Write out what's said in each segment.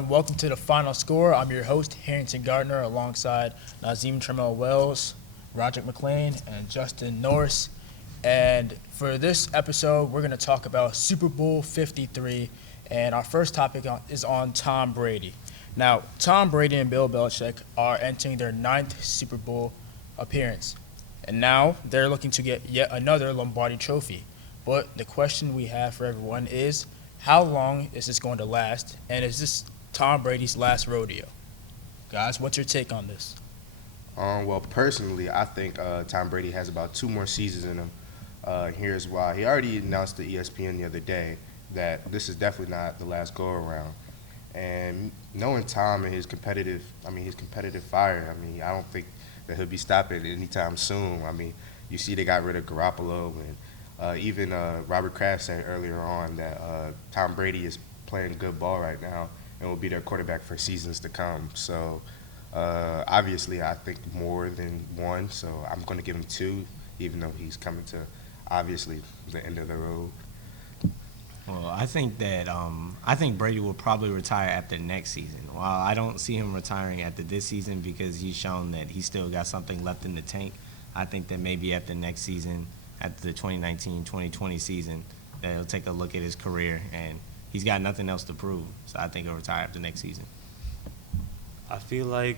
everyone. Welcome to the Final Score. I'm your host, Harrington Gardner, alongside Nazim Trammell Wells, Roderick McLean, and Justin Norris. And for this episode, we're going to talk about Super Bowl 53, and our first topic is on Tom Brady. Now, Tom Brady and Bill Belichick are entering their 9th Super Bowl appearance, and now they're looking to get yet another Lombardi trophy. But the question we have for everyone is, how long is this going to last, and is this Tom Brady's last rodeo? Guys, what's your take on this? Well, personally, I think Tom Brady has about 2 more seasons in him. Here's why. He already announced to ESPN the other day that this is definitely not the last go-around. And knowing Tom and his competitive fire, I don't think that he'll be stopping anytime soon. You see they got rid of Garoppolo, and even Robert Kraft said earlier on that Tom Brady is playing good ball right now and will be their quarterback for seasons to come. So obviously I think more than 1, so I'm going to give him 2, even though he's coming to, obviously, the end of the road. Well, I think Brady will probably retire after next season. While I don't see him retiring after this season because he's shown that he still got something left in the tank, I think that maybe after next season, after the 2019-2020 season, that he'll take a look at his career, and he's got nothing else to prove. So I think he'll retire after next season. I feel like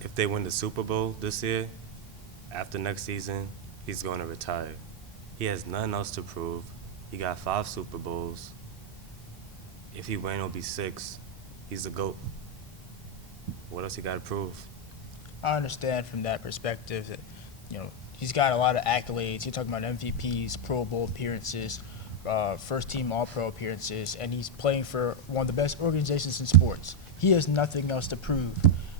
if they win the Super Bowl this year, after next season, he's going to retire. He has nothing else to prove. He got 5 Super Bowls. If he win, it'll be 6. He's the GOAT. What else he got to prove? I understand from that perspective that, he's got a lot of accolades. You're talking about MVPs, Pro Bowl appearances, first-team All-Pro appearances, and he's playing for one of the best organizations in sports. He has nothing else to prove,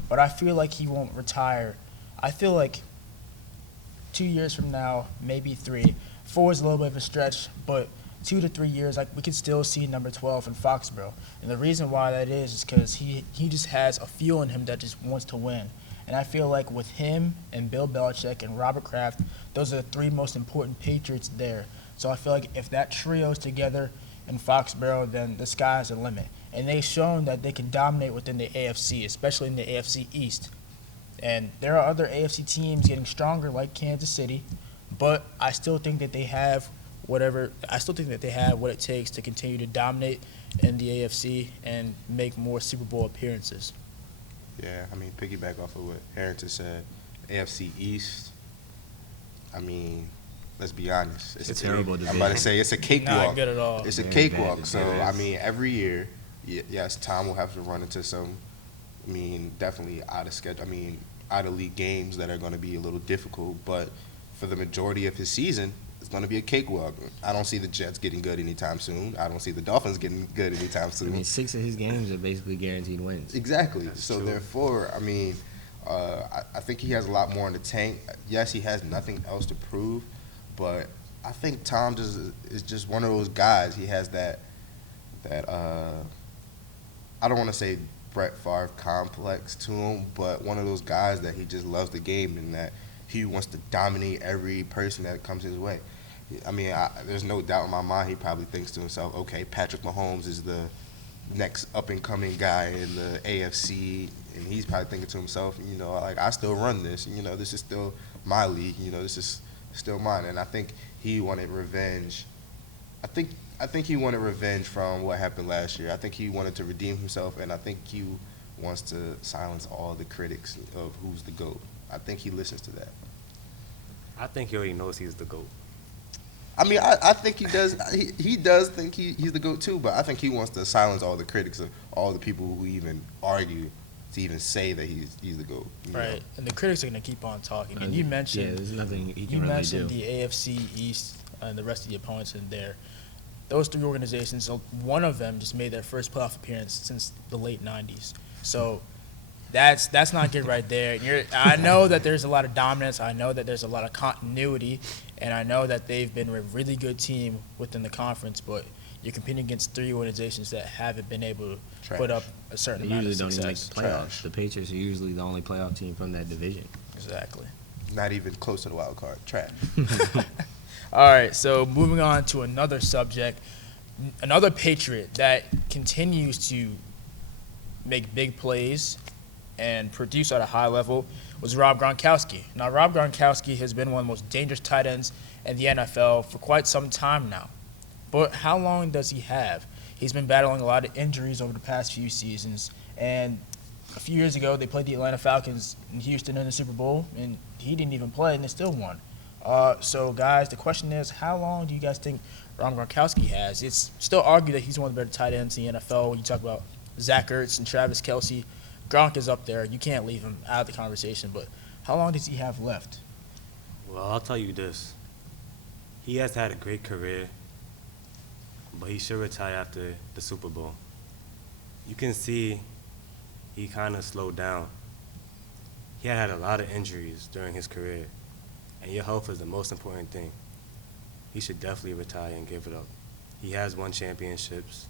but I feel like he won't retire. I feel like 2 years from now, maybe 3. 4 is a little bit of a stretch, but 2 to 3 years, we could still see number 12 in Foxborough. And the reason why that is because he just has a feel in him that just wants to win. And I feel like with him and Bill Belichick and Robert Kraft, those are the 3 most important Patriots there. So I feel like if that trio is together in Foxborough, then the sky's the limit. And they've shown that they can dominate within the AFC, especially in the AFC East. And there are other AFC teams getting stronger, like Kansas City, but I still think that they have what it takes to continue to dominate in the AFC and make more Super Bowl appearances. Yeah, piggyback off of what Harrington said, AFC East, let's be honest. It's a terrible division. I'm about to say it's a cakewalk. Not good at all. It's a Very cakewalk. bad. So, every year, yes, Tom will have to run into some, definitely out of schedule. Out of league games that are going to be a little difficult, but for the majority of his season, it's going to be a cakewalk. I don't see the Jets getting good anytime soon. I don't see the Dolphins getting good anytime soon. 6 of his games are basically guaranteed wins. Exactly. That's so true. Therefore, I think he has a lot more in the tank. Yes, he has nothing else to prove, but I think Tom is just one of those guys. He has that I don't want to say Brett Favre complex to him, but one of those guys that he just loves the game and that he wants to dominate every person that comes his way. There's no doubt in my mind he probably thinks to himself, okay, Patrick Mahomes is the next up-and-coming guy in the AFC, and he's probably thinking to himself, I still run this. This is still my league. This is still mine. And I think he wanted revenge. I think he wanted revenge from what happened last year. I think he wanted to redeem himself, and I think he wants to silence all the critics of who's the GOAT. I think he listens to that. I think he already knows he's the GOAT. I think he does. He does think he's the GOAT too, but I think he wants to silence all the critics of all the people who even argue to even say that he's the GOAT. Right, and the critics are going to keep on talking. And you mentioned, there's nothing he can you really mentioned do. the AFC East and the rest of the opponents in there. Those 3 organizations, one of them just made their first playoff appearance since the late 90s. So that's not good right there. I know that there's a lot of dominance. I know that there's a lot of continuity, and I know that they've been a really good team within the conference, but you're competing against 3 organizations that haven't been able to put up a certain They amount of usually don't even make success. the playoffs. Trash. The Patriots are usually the only playoff team from that division. Exactly. Not even close to the wild card. Trash. All right, so moving on to another subject, another Patriot that continues to make big plays and produce at a high level was Rob Gronkowski. Now, Rob Gronkowski has been one of the most dangerous tight ends in the NFL for quite some time now. But how long does he have? He's been battling a lot of injuries over the past few seasons. And a few years ago, they played the Atlanta Falcons in Houston in the Super Bowl, and he didn't even play, and they still won. So, guys, the question is, how long do you guys think Rob Gronkowski has? It's still argued that he's one of the better tight ends in the NFL. When you talk about Zach Ertz and Travis Kelce, Gronk is up there. You can't leave him out of the conversation. But how long does he have left? Well, I'll tell you this. He has had a great career, but he should retire after the Super Bowl. You can see he kind of slowed down. He had a lot of injuries during his career, and your health is the most important thing. He should definitely retire and give it up. He has won championships,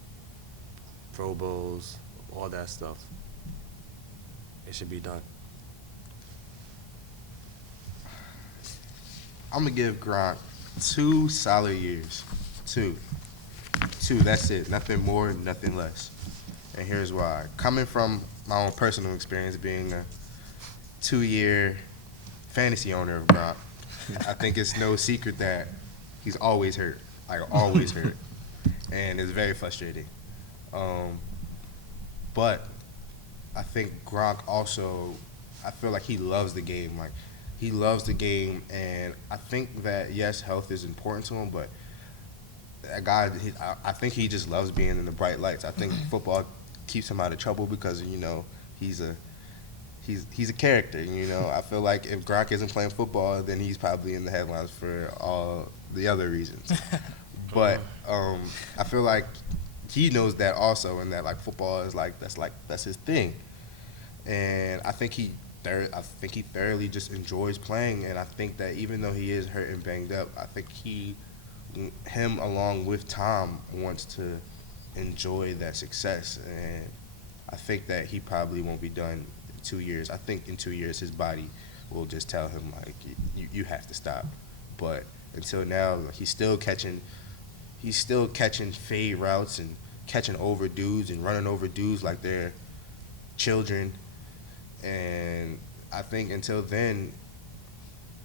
Pro Bowls, all that stuff. It should be done. I'm gonna give Gronk 2 solid years. 2. That's it. Nothing more, nothing less. And here's why. Coming from my own personal experience, being a 2-year fantasy owner of Gronk, I think it's no secret that he's always hurt. Like always hurt, and it's very frustrating. But I think Gronk also, I feel like he loves the game. Like, he loves the game, and I think that, yes, health is important to him, but that guy, I think he just loves being in the bright lights. I think football keeps him out of trouble because, you know, he's a character, you know. I feel like if Gronk isn't playing football, then he's probably in the headlines for all the other reasons. But I feel like he knows that also, and that, like, football is that's his thing. And I think he thoroughly just enjoys playing, and I think that even though he is hurt and banged up, I think him along with Tom wants to enjoy that success, and I think that he probably won't be done in 2 years. I think in 2 years his body will just tell him, like, you have to stop. But until now, like, he's still catching fade routes and catching over dudes and running over dudes like they're children. And I think until then,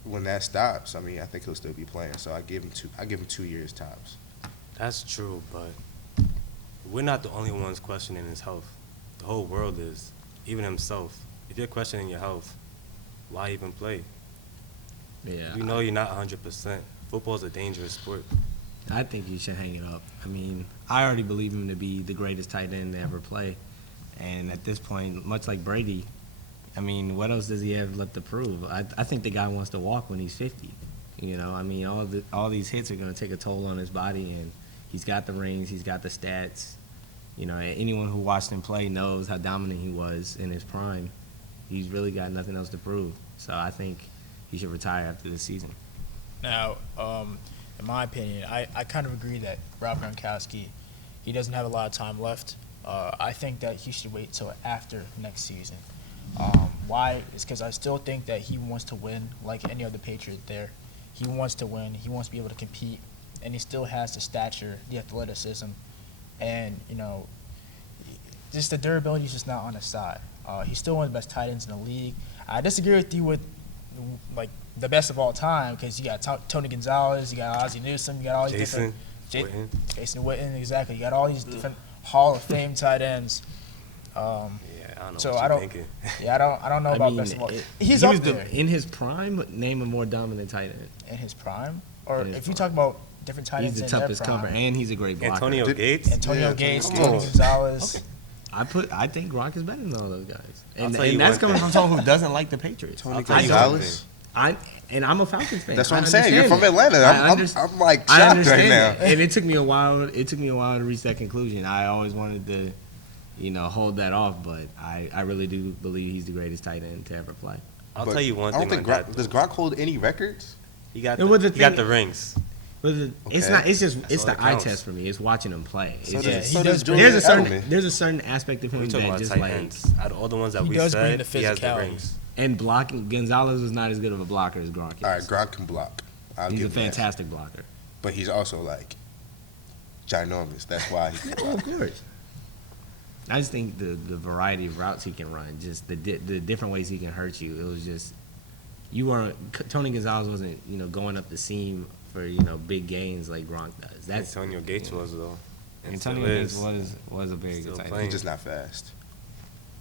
when that stops, I mean, I think he'll still be playing. So I give him 2 years tops. That's true, but we're not the only ones questioning his health. The whole world is, even himself. If you're questioning your health, why even play? Yeah, You know you're not 100%. Football's a dangerous sport. I think he should hang it up. I mean, I already believe him to be the greatest tight end to ever play. And at this point, much like Brady, I mean, what else does he have left to prove? I think the guy wants to walk when he's 50. You know, I mean, all these hits are going to take a toll on his body, and he's got the rings, he's got the stats. You know, anyone who watched him play knows how dominant he was in his prime. He's really got nothing else to prove. So I think he should retire after this season. Now, in my opinion, I kind of agree that Rob Gronkowski, he doesn't have a lot of time left. I think that he should wait till after next season. Why? Is because I still think that he wants to win like any other Patriot there. He wants to win. He wants to be able to compete, and he still has the stature, the athleticism, and, you know, just the durability is just not on his side. He's still one of the best tight ends in the league. I disagree with you with, like, the best of all time, because you got Tony Gonzalez, you got Ozzie Newsome, you got all these Jason different Witten. Jason Witten, exactly. You got all these different Hall of Fame tight ends. Yeah, I don't know So what I you're don't. thinking. Yeah, I don't know about best of all. He's he up was there in his prime. Name a more dominant tight end. in his prime, or In his if you prime. talk about different tight He's ends the in their toughest prime. cover, and he's a great blocker. Antonio Gates? Antonio Yeah, Gates, come Tony on. Gonzalez. I think Gronk is better than all those guys, and tell you that's one coming thing. from someone who doesn't like the Patriots. Tony tell you Gonzalez. I'm a Falcons fan. That's what I I'm saying. You're understand from it. Atlanta. I I'm like I shocked right understand now. that. And it took me a while. It took me a while to reach that conclusion. I always wanted to, hold that off, but I really do believe he's the greatest tight end to ever play. I'll But tell you one I thing. don't think like Gronk, that. does Gronk hold any records? He got It was the he got thing- the rings. But it's Okay. not. It's just. That's It's all the that eye counts. test for me. It's watching him play. It's So Yeah, just, he does does bring- Julian there's Edelman. a certain aspect of him We talking that about just tight like. ends. Out of all the ones that He we does bring said, the he has the physicality. rings. And blocking, Gonzalez was not as good of a blocker as Gronk is. All right, Gronk can block. I'll He's a give him that. fantastic blocker. But he's also like ginormous. That's why he can Oh, block. of course. I just think the variety of routes he can run, just the different ways he can hurt you. It was just Tony Gonzalez wasn't going up the seam for big gains like Gronk does. That's Antonio Gates was though. And Antonio still Gates is. was a very Still good tight playing. end. He's just not fast.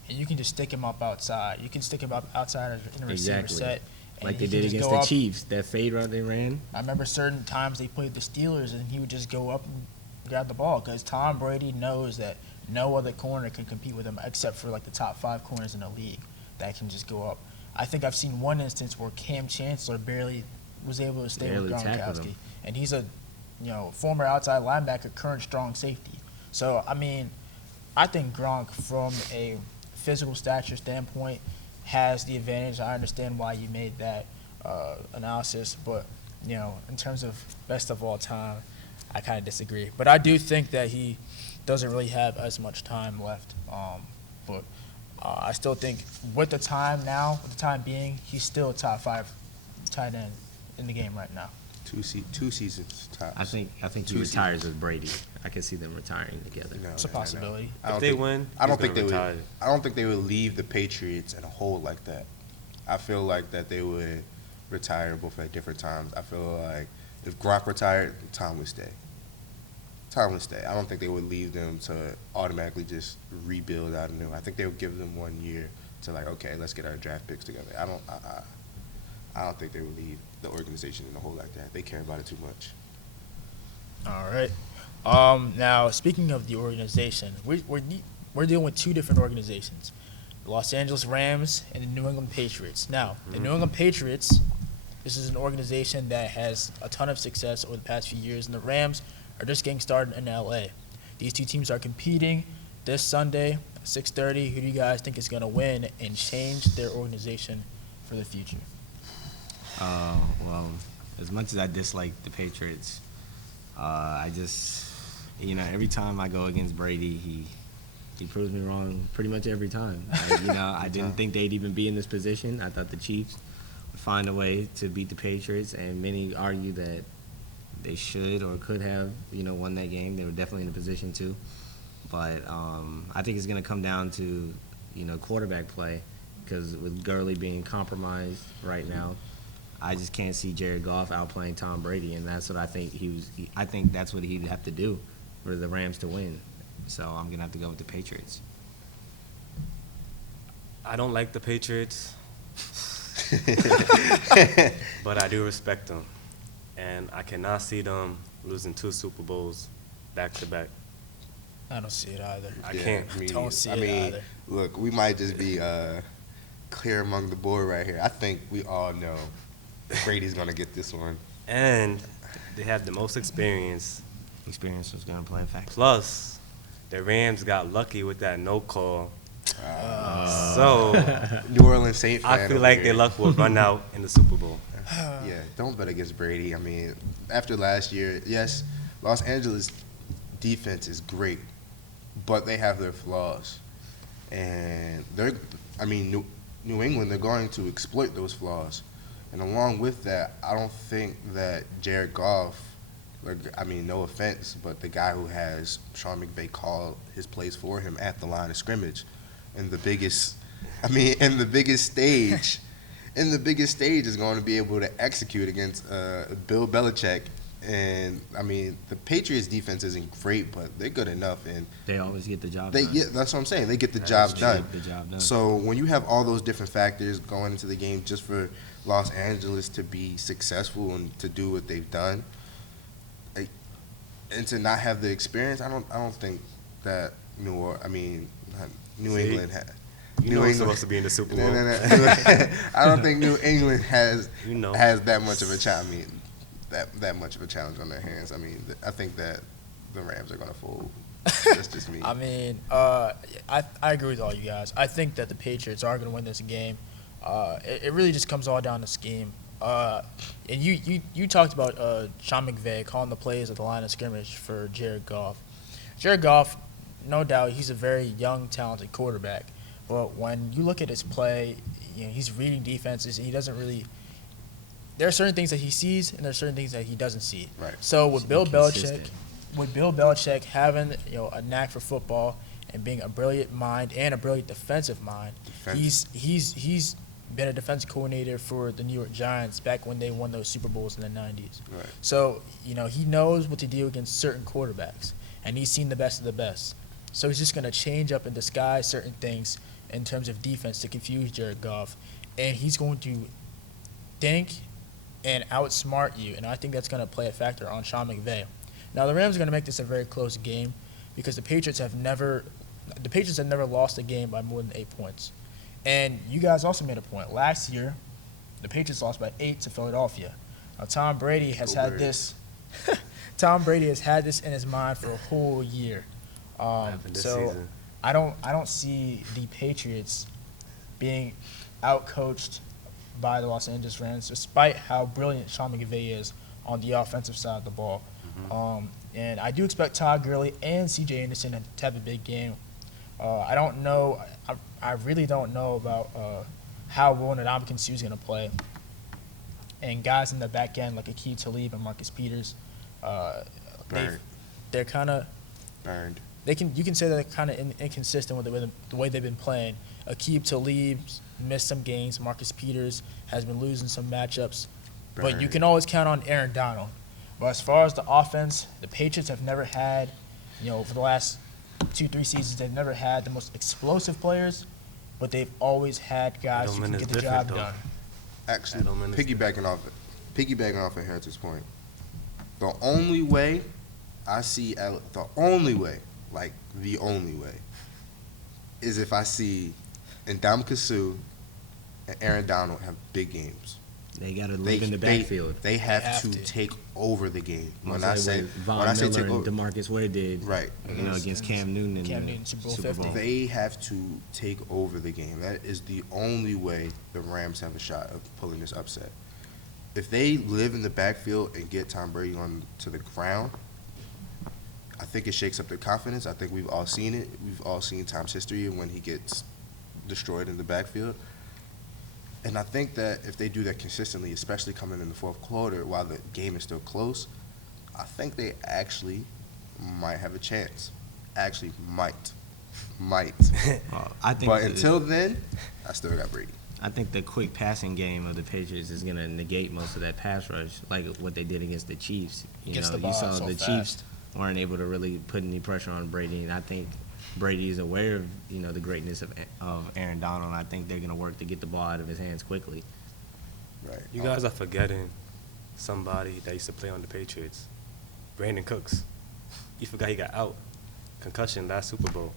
And you can just stick him up outside. You can stick him up outside in a receiver Exactly. set. and Like he they can did just against go the up. Chiefs, that fade route they ran. I remember certain times they played the Steelers, and he would just go up and grab the ball because Tom Brady knows that no other corner can compete with him except for like the top 5 corners in the league that can just go up. I think I've seen one instance where Cam Chancellor barely was able to stay with Barely tackled Gronkowski, him. and he's a former outside linebacker, current strong safety. So I mean, I think Gronk from a physical stature standpoint has the advantage. I understand why you made that analysis, but in terms of best of all time, I kind of disagree. But I do think that he doesn't really have as much time left. But I still think with the time being, he's still a top 5 tight end in the game right now. Two seasons tops. I think he Two retires with Brady. I can see them retiring together. No, It's a no, no. possibility. I don't If they think- win, I don't he's think they gonna would. retire. I don't think they would leave the Patriots in a hole like that. I feel like that they would retire both at different times. I feel like if Gronk retired, Tom would stay. Tom would stay. I don't think they would leave them to automatically just rebuild out anew. I think they would give them 1 year to okay, let's get our draft picks together. I don't think they would leave the organization in a hole like that. They care about it too much. All right. Now, speaking of the organization, we're dealing with 2 different organizations, the Los Angeles Rams and the New England Patriots. Now, the New England Patriots, this is an organization that has a ton of success over the past few years, and the Rams are just getting started in L.A. These 2 teams are competing this Sunday at 6:30. Who do you guys think is going to win and change their organization for the future? Well, as much as I dislike the Patriots, I just, every time I go against Brady, he proves me wrong pretty much every time. I didn't think they'd even be in this position. I thought the Chiefs would find a way to beat the Patriots, and many argue that they should or could have, won that game. They were definitely in a position to. But I think it's going to come down to, quarterback play, because with Gurley being compromised right now, I just can't see Jared Goff outplaying Tom Brady, and that's what I think I think that's what he'd have to do for the Rams to win. So I'm gonna have to go with the Patriots. I don't like the Patriots, but I do respect them, and I cannot see them losing 2 Super Bowls back to back. I don't see it either. I can't. Don't see I it mean, either. look, we might just be clear among the board right here. I think we all know Brady's gonna get this one. And they have the most experience. Experience was gonna play a factor. Plus, the Rams got lucky with that no call. So New Orleans Saint fan. I feel over like here. their luck will run out in the Super Bowl. Yeah, don't bet against Brady. I mean, after last year, yes, Los Angeles defense is great, but they have their flaws, and New England, they're going to exploit those flaws. And along with that, I don't think that Jared Goff, no offense, but the guy who has Sean McVay call his plays for him at the line of scrimmage, and the biggest stage, is going to be able to execute against Bill Belichick. And the Patriots defense isn't great, but they're good enough, and They always get the job they done. that's what I'm saying. They get the job done. Get the job done. So when you have all those different factors going into the game, just for Los Angeles to be successful and to do what they've done, and to not have the experience, I don't think that New See? England had. You know who's supposed to be in the Super Bowl. No. I don't think New England has that much of a challenge. That much of a challenge on their hands. I think that the Rams are going to fold. That's just me. I agree with all you guys. I think that the Patriots are going to win this game. It really just comes all down to scheme. And you talked about Sean McVay calling the plays at the line of scrimmage for Jared Goff. Jared Goff, no doubt, he's a very young, talented quarterback. But when you look at his play, he's reading defenses, and he doesn't really. There are certain things that he sees, and there are certain things that he doesn't see. Right. So with Just Bill be Belichick, consistent. having a knack for football and being a brilliant mind and a brilliant defensive mind. He's been a defense coordinator for the New York Giants back when they won those Super Bowls in the 90s. Right. So, he knows what to do against certain quarterbacks, and he's seen the best of the best. So he's just going to change up and disguise certain things in terms of defense to confuse Jared Goff, and he's going to think and outsmart you, and I think that's going to play a factor on Sean McVay. Now, the Rams are going to make this a very close game because the Patriots have never lost a game by more than 8 points. And you guys also made a point. Last year, the Patriots lost by 8 to Philadelphia. Now, Tom Brady has had this in his mind for a whole year. happened this So season? I don't see the Patriots being outcoached by the Los Angeles Rams, despite how brilliant Sean McVay is on the offensive side of the ball. And I do expect Todd Gurley and C.J. Anderson to have a big game. I don't know. I really don't know about how Roland Ndamukong Suh is going to play. And guys in the back end like Aqib Talib and Marcus Peters, Burned. they're kind of Burned. you can say they're kind of inconsistent with the way they've been playing. Aqib Talib missed some games. Marcus Peters has been losing some matchups. But you Burned. can always count on Aaron Donald. But as far as the offense, the Patriots have never had, for the last 2-3 seasons, they've never had the most explosive players, but they've always had guys who can Edelman get is the job different, though. done. Actually, Edelman is piggybacking off of Harris's point, the only way I see, the only way is if I see Ndamukong Suh and Aaron Donald have big games. They got to live in the backfield. They have have to to. take over the game. Much like what Von Miller and DeMarcus Ware did, right. against Cam Newton in Cam the Newton, Super Bowl Super Bowl. 50. They have to take over the game. That is the only way the Rams have a shot of pulling this upset. If they live in the backfield and get Tom Brady on to the ground, I think it shakes up their confidence. I think we've all seen it. We've all seen Tom's history when he gets destroyed in the backfield. And I think that if they do that consistently, especially coming in the fourth quarter while the game is still close, I think they actually might have a chance. Actually might. I think But until then, I still got Brady. I think the quick passing game of the Patriots is going to negate most of that pass rush, like what they did against the Chiefs. Gets the You ball saw so the fast. Chiefs weren't able to really put any pressure on Brady, and I think Brady is aware of the greatness of Aaron Donald. And I think they're going to work to get the ball out of his hands quickly. Right. You guys are forgetting somebody that used to play on the Patriots, Brandon Cooks. You forgot he got out, concussion last Super Bowl.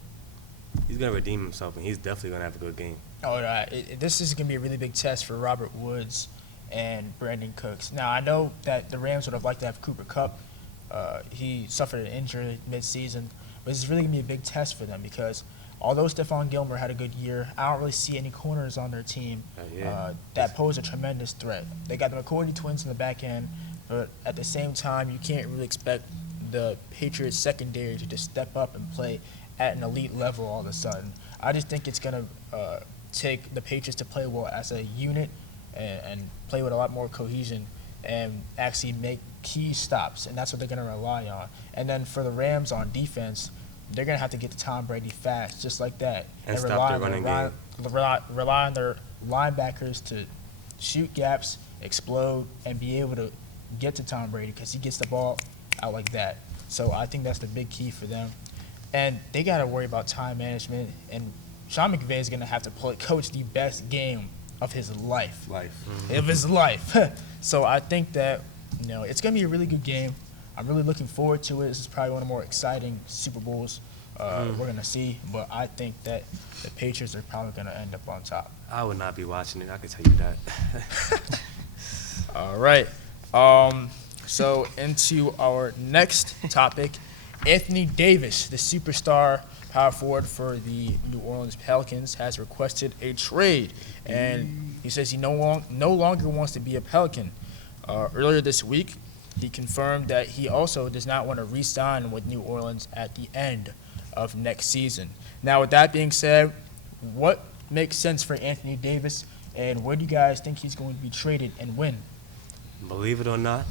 He's gonna redeem himself, and he's definitely gonna have a good game. All right. This is going to be a really big test for Robert Woods and Brandon Cooks. Now, I know that the Rams would have liked to have Cooper Kupp. He suffered an injury mid-season, but this is really going to be a big test for them because although Stephon Gilmore had a good year, I don't really see any corners on their team that pose a tremendous threat. They got the McCourty twins in the back end, but at the same time, you can't really expect the Patriots secondary to just step up and play at an elite level all of a sudden. I just think it's going to take the Patriots to play well as a unit and play with a lot more cohesion and actually make key stops, and that's what they're going to rely on. And then for the Rams on defense, they're going to have to get to Tom Brady fast, just like that. And stop their running game. Rely on their linebackers to shoot gaps, explode, and be able to get to Tom Brady because he gets the ball out like that. So I think that's the big key for them. And they got to worry about time management, and Sean McVay is going to have to coach the best game of his life. Of his life. So I think that, it's going to be a really good game. I'm really looking forward to it. This is probably one of the more exciting Super Bowls we're going to see. But I think that the Patriots are probably going to end up on top. I would not be watching it. I can tell you that. All right. So into our next topic, Anthony Davis, the superstar power forward for the New Orleans Pelicans, has requested a trade, and he says he no longer wants to be a Pelican. Earlier this week, he confirmed that he also does not want to re-sign with New Orleans at the end of next season. Now, with that being said, what makes sense for Anthony Davis, and where do you guys think he's going to be traded and when? Believe it or not,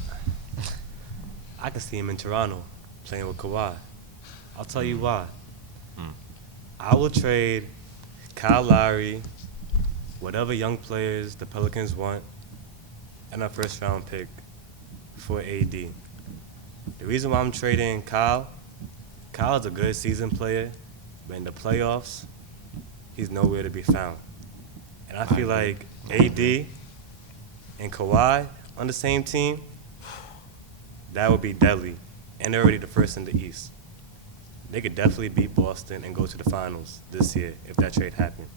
I can see him in Toronto playing with Kawhi. I'll tell you why. I will trade Kyle Lowry, whatever young players the Pelicans want, and a first-round pick for AD. The reason why I'm trading Kyle's a good season player, but in the playoffs, he's nowhere to be found. And I feel like AD and Kawhi on the same team, that would be deadly. And they're already the first in the East. They could definitely beat Boston and go to the finals this year if that trade happened.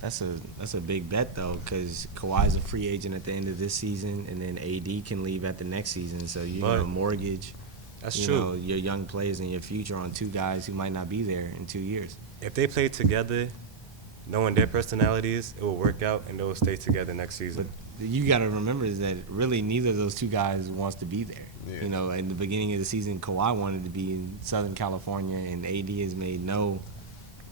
That's a big bet though, because Kawhi's a free agent at the end of this season, and then AD can leave at the next season. So you But know, mortgage. That's you true. know, your young players and your future on two guys who might not be there in 2 years. If they play together, knowing their personalities, it will work out and they will stay together next But season. you got to remember is that really neither of those two guys wants to be there. Yeah. You know, in the beginning of the season, Kawhi wanted to be in Southern California, and AD has made no,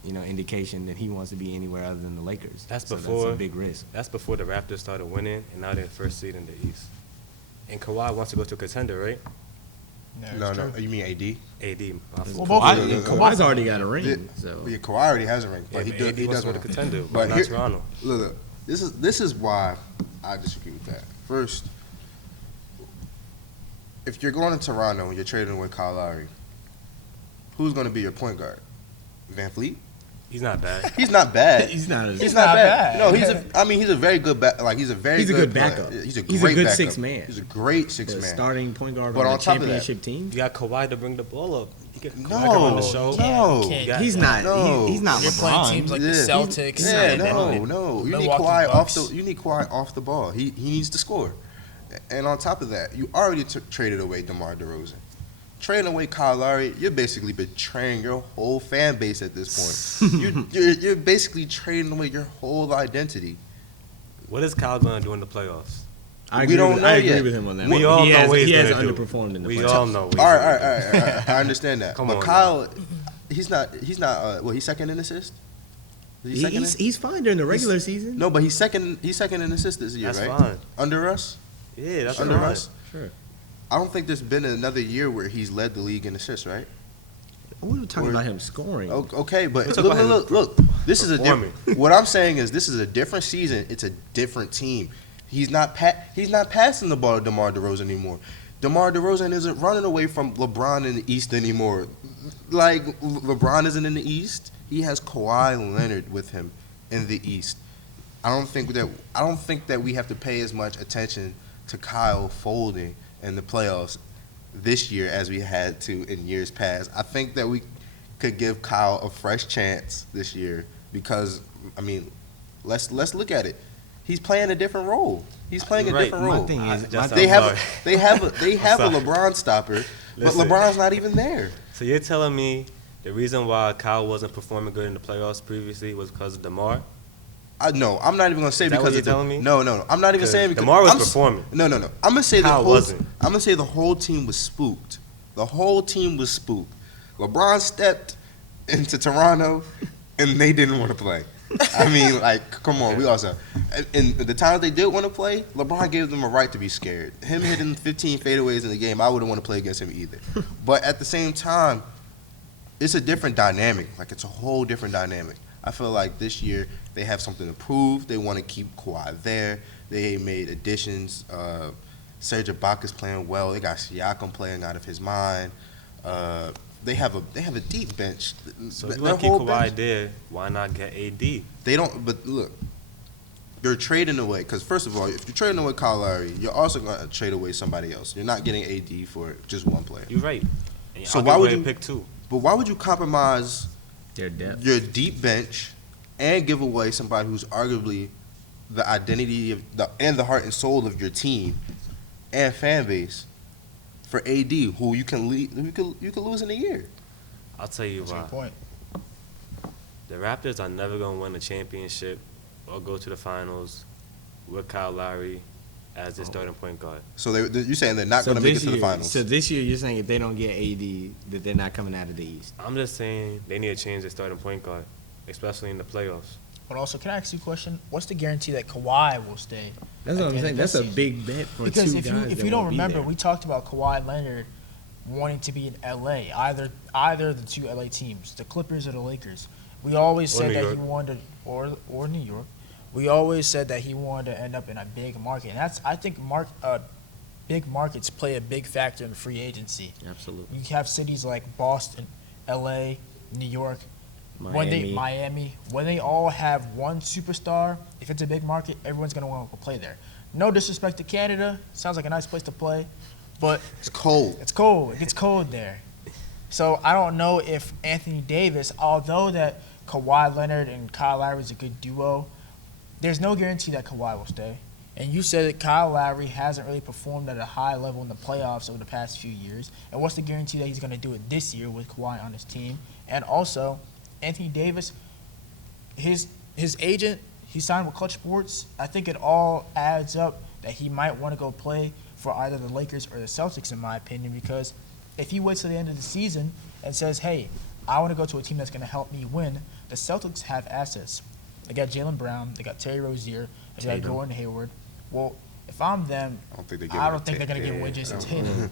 indication that he wants to be anywhere other than the Lakers. That's So before- that's a big risk. That's before the Raptors started winning, and now they're first seed in the East. And Kawhi wants to go to a contender, right? No, you mean AD? AD. My Well, fault. both Kawhi- of them. Kawhi's already got a ring, Yeah, so Yeah, Kawhi already has a ring, Yeah, but he but does. AD He wants does to go want to contender, But but not here- Toronto. Look, this is why I disagree with that. First, if you're going to Toronto and you're trading away Kyle Lowry, who's going to be your point guard? Van Fleet? He's not bad. He's not bad. he's not. He's He's not not bad. bad. No, he's a very good he's a very He's a good player. backup. He's a He's a great good backup. sixth man. He's a great six the man. starting point guard But on on a top of that- championship team. You got Kawhi to bring the ball up. You get Kawhi No, can run the show. no. Can't- Yeah. He's not. No. He's not You're playing LeBron. teams like Yeah. the Celtics. He's Yeah, not no. that You need Milwaukee Kawhi Bucks. you need Kawhi off the ball. He needs to score. And on top of that, you already traded away DeMar DeRozan. Trading away Kyle Lowry, you're basically betraying your whole fan base at this point. you're basically trading away your whole identity. What is Kyle going to do in the playoffs? I We agree, don't with, know I agree yet. with him on that. We all he know has, what he's he has gonna do. underperformed in the We playoffs. all know. what All he's right, gonna do. all right. I understand that. Come but on, Kyle, he's not. He's second in assist. Is he second He's fine during the regular season. No, but he's second. He's second in assist this year, That's right? fine. Under us. Yeah, that's Under fine. us. Sure. I don't think there's been another year where he's led the league in assists, right? We were talking Or- about him scoring. Okay, but We're talking about look. This is a performing. different. What I'm saying is, this is a different season. It's a different team. He's not passing the ball to DeMar DeRozan anymore. DeMar DeRozan isn't running away from LeBron in the East anymore. Like LeBron isn't in the East. He has Kawhi Leonard with him in the East. I don't think that we have to pay as much attention to Kyle folding in the playoffs this year as we had to in years past. I think that we could give Kyle a fresh chance this year because let's look at it. He's playing a different role. He's playing a Right. different My role. thing is, Just- They I'm have sorry. they have a sorry. LeBron stopper, but Listen. LeBron's not even there. So you're telling me the reason why Kyle wasn't performing good in the playoffs previously was because of DeMar? No, I'm not even gonna say Is that because what you're of the, telling me? No, I'm not even 'Cause saying because DeMar was I'm performing. No. I'm gonna say Kyle wasn't. I'm gonna say the whole team was spooked. The whole team was spooked. LeBron stepped into Toronto, and they didn't want to play. I mean, like, come on, we also. And the times they did want to play, LeBron gave them a right to be scared. Him hitting 15 fadeaways in the game, I wouldn't want to play against him either. But at the same time, it's a different dynamic. Like, it's a whole different dynamic. I feel like this year they have something to prove. They want to keep Kawhi there. They made additions. Serge Ibaka's playing well. They got Siakam playing out of his mind. They have a deep bench. So if you Their want to keep whole Kawhi bench- there, why not get AD? They don't. But look, you're trading away because first of all, if you're trading away Kyle Lowry, you're also going to trade away somebody else. You're not getting AD for just one player. You're right. And So I'll why give would away you- a pick two? But why would you compromise Their depth. your deep bench and give away somebody who's arguably the identity of the heart and soul of your team and fan base for AD, who you can lose in a year? I'll tell you That's a why. good point. The Raptors are never going to win a championship or go to the finals with Kyle Lowry as their starting point guard. So you're saying they're not So going to make it this to the year- finals? So this year, you're saying if they don't get AD, that they're not coming out of the East. I'm just saying they need to change their starting point guard, especially in the playoffs. But also, can I ask you a question? What's the guarantee that Kawhi will stay? That's what I'm At the saying. end of That's a this season. big bet for Because two if guys you that don't won't be remember, there. we talked about Kawhi Leonard wanting to be in LA, either of the two LA teams, the Clippers or the Lakers. We always Or said New that York. he wanted, or New York. We always said that he wanted to end up in a big market, and I think big markets play a big factor in free agency. Absolutely. You have cities like Boston, L.A., New York, Miami, when they all have one superstar. If it's a big market, everyone's gonna want to play there. No disrespect to Canada, sounds like a nice place to play, but It's cold. it's cold. It gets cold there. So I don't know if Anthony Davis, although that Kawhi Leonard and Kyle Lowry is a good duo, there's no guarantee that Kawhi will stay. And you said that Kyle Lowry hasn't really performed at a high level in the playoffs over the past few years. And what's the guarantee that he's going to do it this year with Kawhi on his team? And also, Anthony Davis, his agent, he signed with Clutch Sports. I think it all adds up that he might want to go play for either the Lakers or the Celtics, in my opinion, because if he waits till the end of the season and says, hey, I want to go to a team that's going to help me win, the Celtics have assets. They got Jaylen Brown, they got Terry Rozier, they got Tatum. Gordon Hayward. Well, if I'm them, I don't think they're going to give away Jason Tatum.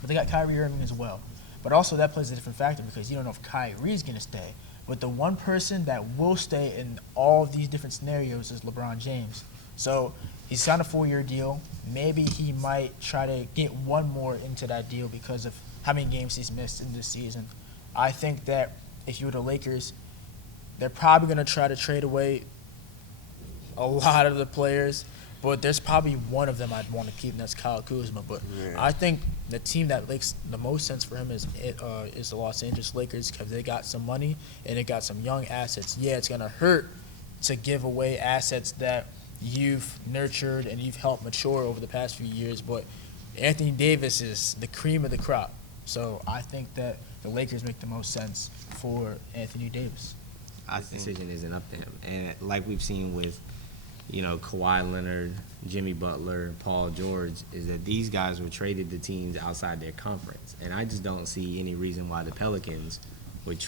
But they got Kyrie Irving as well. But also that plays a different factor because you don't know if Kyrie's going to stay. But the one person that will stay in all of these different scenarios is LeBron James. So he's signed a 4-year deal. Maybe he might try to get one more into that deal because of how many games he's missed in this season. I think that if you were the Lakers, they're probably going to try to trade away a lot of the players, but there's probably one of them I'd want to keep, and that's Kyle Kuzma. But Yeah. I think the team that makes the most sense for him is the Los Angeles Lakers because they got some money and they got some young assets. Yeah, it's going to hurt to give away assets that you've nurtured and you've helped mature over the past few years, but Anthony Davis is the cream of the crop. So I think that the Lakers make the most sense for Anthony Davis. The decision isn't up to him. And like we've seen with, Kawhi Leonard, Jimmy Butler, Paul George, is that these guys were traded to teams outside their conference. And I just don't see any reason why the Pelicans would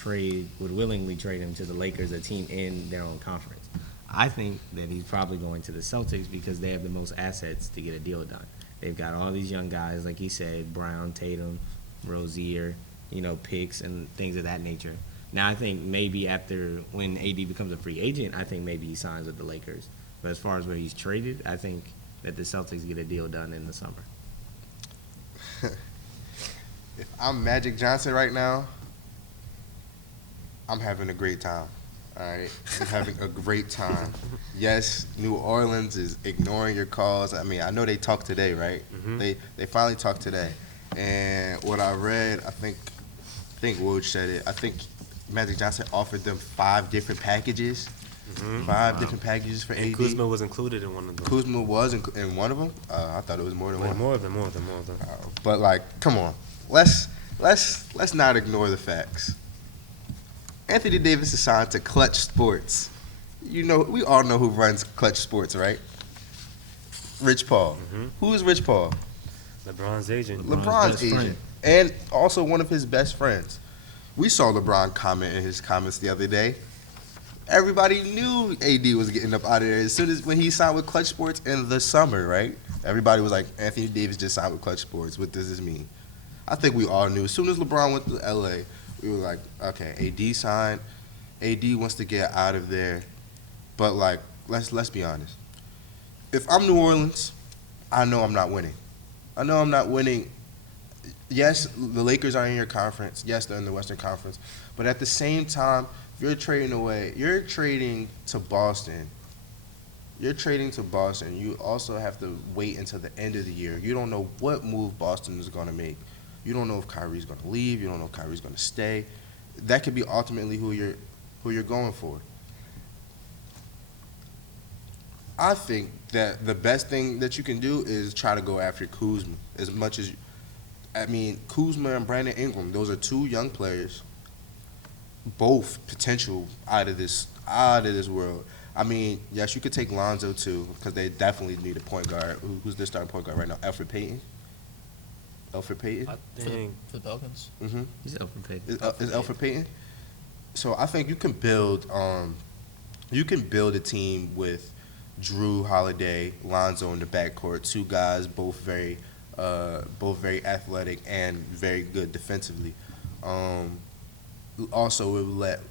willingly trade him to the Lakers, a team in their own conference. I think that he's probably going to the Celtics because they have the most assets to get a deal done. They've got all these young guys, like he said, Brown, Tatum, Rozier, picks and things of that nature. Now, I think maybe when AD becomes a free agent, I think maybe he signs with the Lakers. But as far as where he's traded, I think that the Celtics get a deal done in the summer. If I'm Magic Johnson right now, I'm having a great time. All right, I'm having a great time. Yes, New Orleans is ignoring your calls. I mean, I know they talked today, right? Mhm. They finally talked today, and what I read, I think Woj said it. I think Magic Johnson offered them 5 different packages, Mhm. 5 different packages for And AD. Kuzma was included in one of them. Kuzma was in one of them. I thought it was more than one. More of them. But come on, let's not ignore the facts. Anthony Davis is signed to Clutch Sports. We all know who runs Clutch Sports, right? Rich Paul. Mhm. Who is Rich Paul? LeBron's agent. LeBron's best agent, friend. and also one of his best friends. We saw LeBron comment in his comments the other day. Everybody knew AD was getting up out of there as soon as when he signed with Clutch Sports in the summer, right? Everybody was like, Anthony Davis just signed with Clutch Sports. What does this mean? I think we all knew. As soon as LeBron went to LA, we were like, okay, AD signed. AD wants to get out of there. But let's be honest. If I'm New Orleans, I know I'm not winning. I know I'm not winning. Yes, the Lakers are in your conference. Yes, they're in the Western Conference. But at the same time, if you're trading to Boston. You also have to wait until the end of the year. You don't know what move Boston is going to make. You don't know if Kyrie's going to leave. You don't know if Kyrie's going to stay. That could be ultimately who you're going for. I think that the best thing that you can do is try to go after Kuzma as much as Kuzma and Brandon Ingram, those are 2 young players, both potential out of this world. I mean, yes, you could take Lonzo too because they definitely need a point guard. Who's their starting point guard right now? Elfrid Payton. I think For the Pelicans? Mm-hmm. He's open paid. Is Elfrid Payton? So I think you can build a team with Drew Holiday, Lonzo in the backcourt, 2 guys both very athletic and very good defensively. also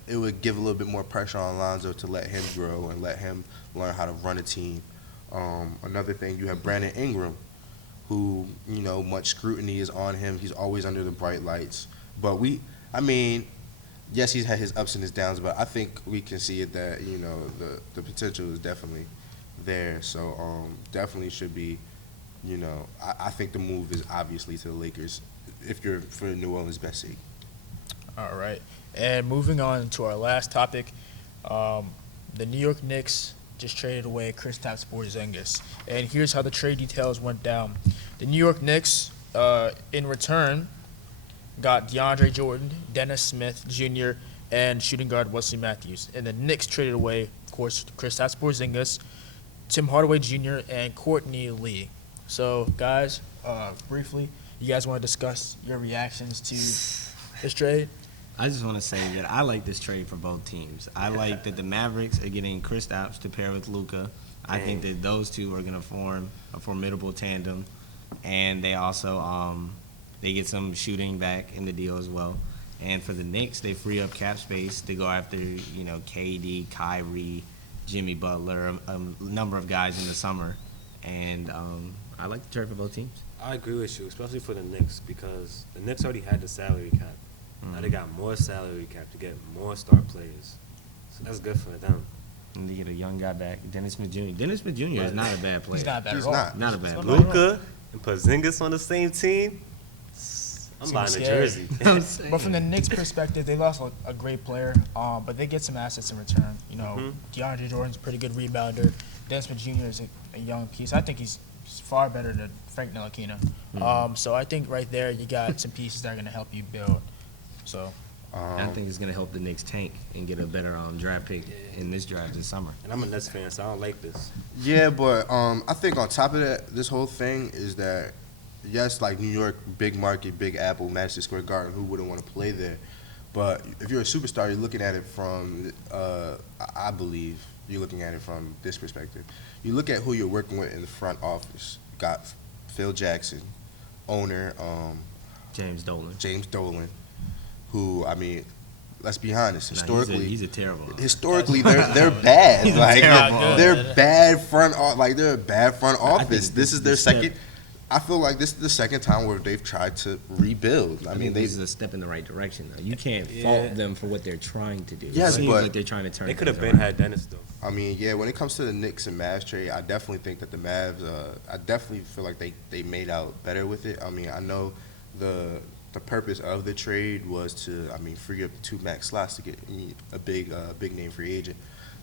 it would give a little bit more pressure on Lonzo to let him grow and let him learn how to run a team. Another thing, you have Brandon Ingram, who, much scrutiny is on him. He's always under the bright lights. But yes, he's had his ups and his downs, but I think we can see it that, the potential is definitely there. So definitely should be, I think the move is obviously to the Lakers if you're for New Orleans' best seed. All right. And moving on to our last topic, the New York Knicks just traded away Kristaps Porzingis. And here's how the trade details went down. The New York Knicks, in return, got DeAndre Jordan, Dennis Smith Jr., and shooting guard Wesley Matthews. And the Knicks traded away, of course, Kristaps Porzingis, Tim Hardaway Jr., and Courtney Lee. So, guys, briefly, you guys want to discuss your reactions to this trade? I just want to say that I like this trade for both teams. I like that the Mavericks are getting Kristaps to pair with Luka. I think that those two are going to form a formidable tandem, and they also they get some shooting back in the deal as well. And for the Knicks, they free up cap space to go after KD, Kyrie, Jimmy Butler, a number of guys in the summer, and I like the trade for both teams. I agree with you, especially for the Knicks, because the Knicks already had the salary cap. Now they got more salary cap to get more star players. So that's good for them. And they get a young guy back, Dennis Smith Jr. Dennis Smith Jr. is not a bad player. He's not bad He's at all. not. Not a bad He's player. not bad at all. Luka and Porzingis on the same team. I'm Seems buying a scary. jersey. I'm saying. But from the Knicks' perspective, they lost a great player, but they get some assets in return. DeAndre Jordan's a pretty good rebounder. Dennis Smith Jr. is a young piece. I think he's far better than Frank Ntilikina. So I think right there you got some pieces that are going to help you build. So I think it's going to help the Knicks tank and get a better draft pick in this draft this summer. And I'm a Nets fan, so I don't like this. Yeah, but I think on top of that, this whole thing is that, yes, like New York, big market, Big Apple, Madison Square Garden, who wouldn't want to play there? But if you're a superstar, you're looking at it from, I believe, you're looking at it from this perspective. You look at who you're working with in the front office. You got Phil Jackson, owner, James Dolan. James Dolan, who, let's be honest, historically, he's a terrible owner. historically they're bad. He's Like terrible. they're bad front they're a bad front I think office. This is their the step- second. I feel like this is the second time where they've tried to rebuild. I mean, this is a step in the right direction, though. You can't Yeah. fault them for what they're trying to do. Yes, it seems but- like they're trying to turn They could have things been around. had Dennis, though. when it comes to the Knicks and Mavs trade, I definitely think that the Mavs, I definitely feel like they made out better with it. I know the purpose of the trade was to, free up the 2 max slots to get a big name free agent.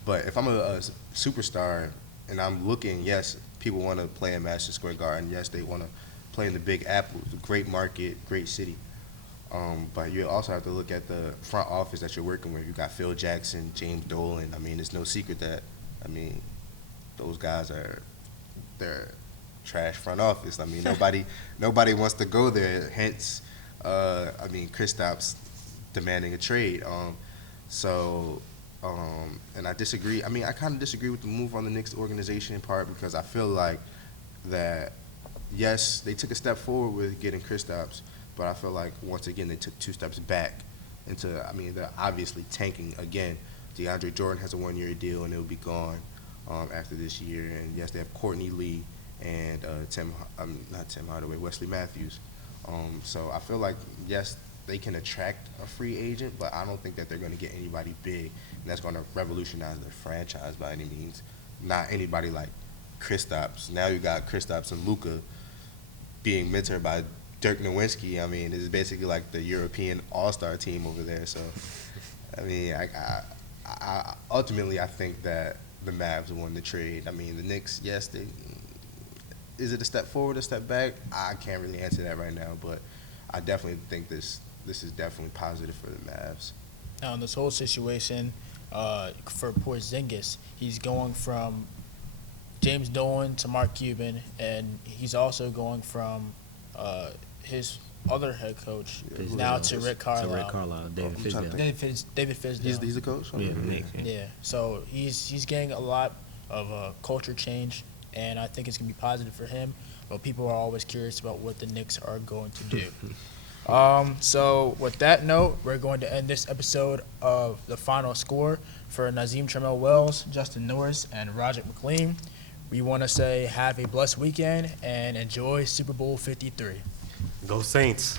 But if I'm a superstar and I'm looking, yes, people want to play in Madison Square Garden. Yes, they want to play in the Big Apple, great market, great city. But you also have to look at the front office that you're working with. You got Phil Jackson, James Dolan. It's no secret that, those guys they're trash front office. Nobody wants to go there. Hence, Kristaps demanding a trade. And I disagree. I kind of disagree with the move on the Knicks organization in part because I feel like that, yes, they took a step forward with getting Kristaps, but I feel like once again they took 2 steps back into. They're obviously tanking again. DeAndre Jordan has a 1-year deal and it'll be gone after this year. And yes, they have Courtney Lee and not Tim Hardaway, Wesley Matthews. So I feel like yes, they can attract a free agent, but I don't think that they're going to get anybody big and that's going to revolutionize their franchise by any means. Not anybody like Kristaps. Now you got Kristaps and Luka being mentored by Dirk Nowitzki. It's basically like the European All-Star team over there. So, I ultimately I think that the Mavs won the trade. The Knicks, yes, is it a step forward, a step back? I can't really answer that right now, but I definitely think this is definitely positive for the Mavs. now in this whole situation, for Porzingis, he's going from James Dolan to Mark Cuban, and he's also going from his other head coach now to Rick Carlisle. To Rick Carlisle, David I'm trying to Fizdale. think. David Fizdale. He's a coach? Yeah, the Knicks. Yeah. Yeah, so he's getting a lot of culture change, and I think it's going to be positive for him. But people are always curious about what the Knicks are going to do. So with that note, we're going to end this episode of The Final Score for Nazim Trammell Wells, Justin Norris, and Roger McLean. We want to say have a blessed weekend and enjoy Super Bowl 53. Go Saints.